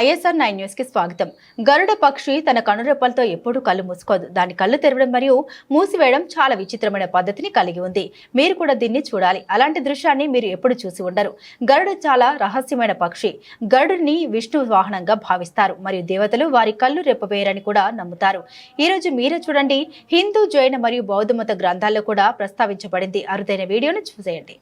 ISR 9 news కి స్వాగతం. గరుడ పక్షి తన కనురెప్పలతో ఎప్పుడూ కళ్ళు మూసుకోదు. దాని కళ్ళు తెరవడం మరియు మూసివేయడం చాలా విచిత్రమైన పద్ధతిని కలిగి ఉంది. మీరు కూడా దీన్ని చూడాలి. అలాంటి దృశ్యాన్ని మీరు ఎప్పుడు చూసి ఉండరు. గరుడు చాలా రహస్యమైన పక్షి. గరుడుని విష్ణు వాహనంగా భావిస్తారు మరియు దేవతలు వారి కళ్ళు రెప్పవేయరని కూడా నమ్ముతారు. ఈ రోజు మీరే చూడండి. హిందూ, జైన మరియు బౌద్ధ మత గ్రంథాల్లో కూడా ప్రస్తావించబడింది. అరుదైన వీడియోను చూసేయండి.